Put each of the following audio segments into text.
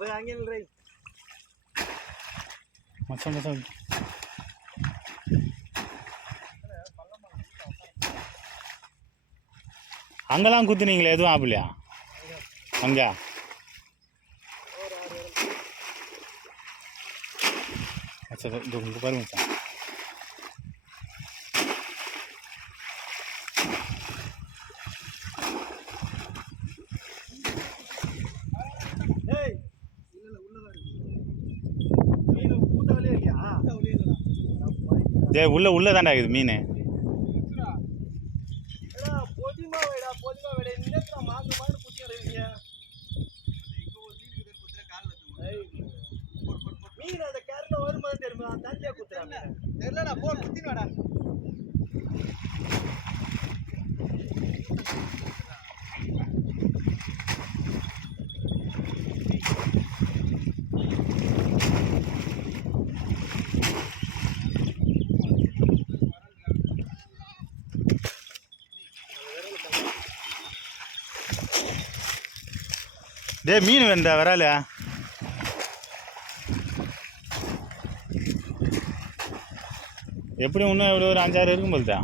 அங்கே இல்லை மச்சான் மச்சான் அங்கெல்லாம் குத்துனீங்களே எதுவும் ஆப்பிலையா அங்கே மச்சான் இங்கே பாருங்க மச்சான் உள்ள தாண்டா இருக்குது மீன் மீன் அந்த கரல வருமா தெரியுமா தண்ணியா குத்துறாங்க தெரியலடா போ குத்தினடா டே மீன் வேண்டா வரால எப்படி இன்னும் எவ்வளோ ஒரு 5-6 இருக்கும் போல்தா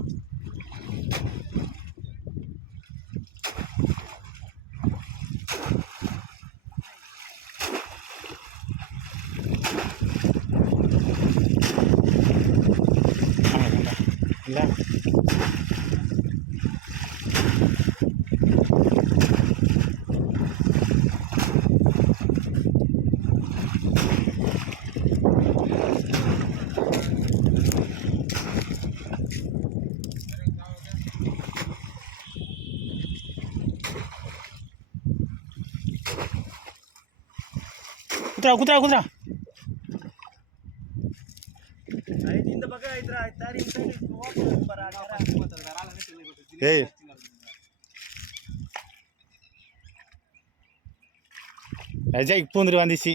இல்லை குத்துறா குத்துறா இந்த பக்கம் ஏய் அஜய் பூந்துட்டு வந்துச்சு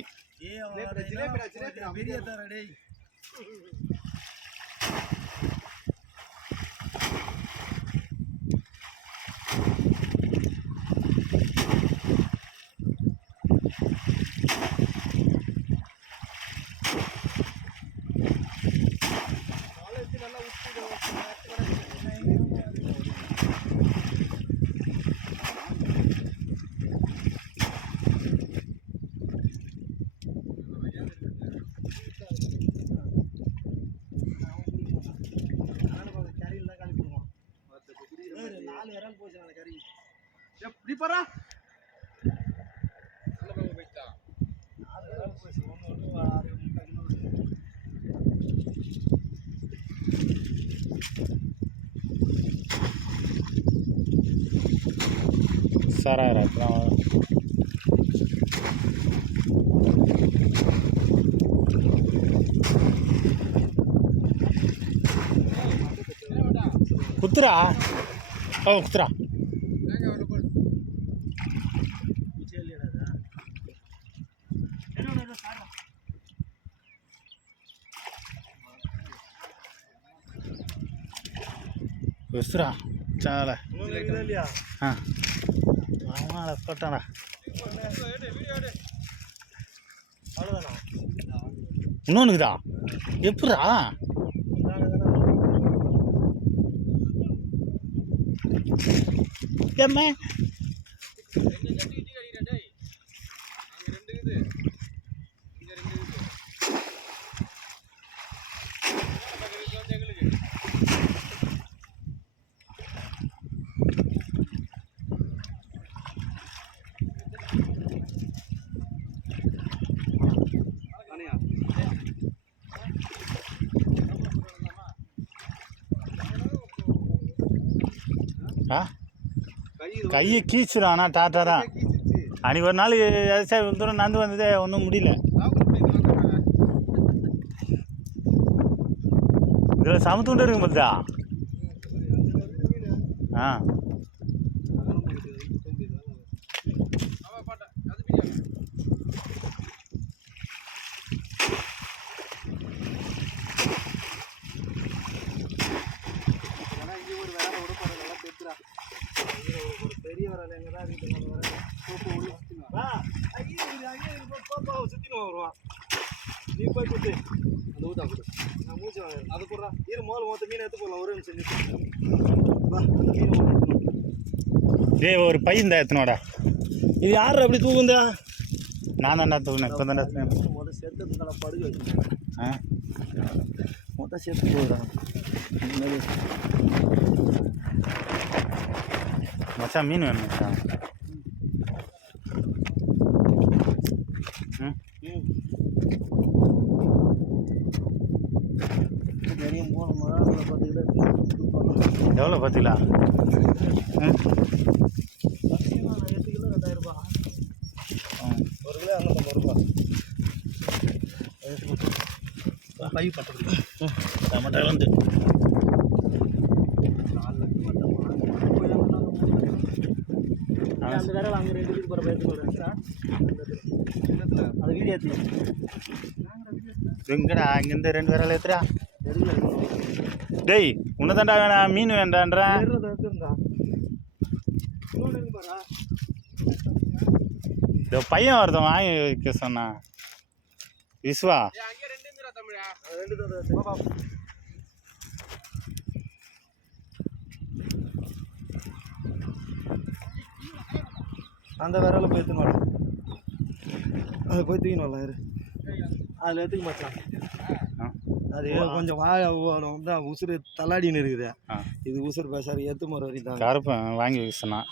சாரா குத்துறா ஓ குத்துறா వస్తురా చాలా పట్టాడా இன்னொன்னுக்குதா எப்படா ஏம்மா கையை கீச்சிடும் ஆனால் டாட்டாரா அன்றைக்கி ஒரு நாள் விவசாயம் தூரம் நடந்து வந்ததே ஒன்றும் முடியல இதில் சமத்துண்டு இருக்கும் போதுதா ஆ பெரிய வரல எங்கே தான் இருக்குது சுத்தின்னு வருவான் நீ போய் குத்து அந்த ஊத்தா கொடு நான் மூச்சு வாங்க அதை போடுறா இரு மோல மொத்த மீன் எடுத்து போடலாம் ஒரு நிமிஷம் வா அந்த மீன் டேய் ஒரு பை இந்த எத்தனோடா இது யார் அப்படி தூங்குந்தா நான் தான்டா தூங்கினேன் இப்போ தான்டா மொதல் சேர்த்ததுனால படுக வச்சுருக்கேன் மொத்தம் சேர்த்து போடுறான் மச்சான் மீன் வேணும் மச்சான் நிறைய போனோமா பார்த்தீங்கன்னா எவ்வளோ பார்த்தீங்களா 8 கிலோ 2000 ரூபா ஒரு கிலோ 250 ரூபா பை பண்ணுறது டமாட்டா வந்து அந்த வேற அங்கே 2 வீட்டுக்கு போகிற பயிற்சி சொல்கிறேன் அது வீடியோ எடுத்து எங்கடா இங்கேருந்து 2 பேரால் ஏத்துறா டேய் உன்னதாண்டா வேணாம் மீன் வேண்டான்றேன் இந்த பையன் ஒருத்தன் வாங்கி வைக்க சொன்னான் விஸ்வா அந்த விரல போய் எடுத்துன்னு வரலாம் அதை போய் தூக்கின்னு வரலாம் இரு அதில் எடுத்துக்க மாட்டான் அது கொஞ்சம் உசுறு தள்ளாடின்னு இருக்குது இது உசுறு பேசாரு எத்து மரம் வரைக்கும் தான் கருப்பன் வாங்கி வைக்க சொன்னான்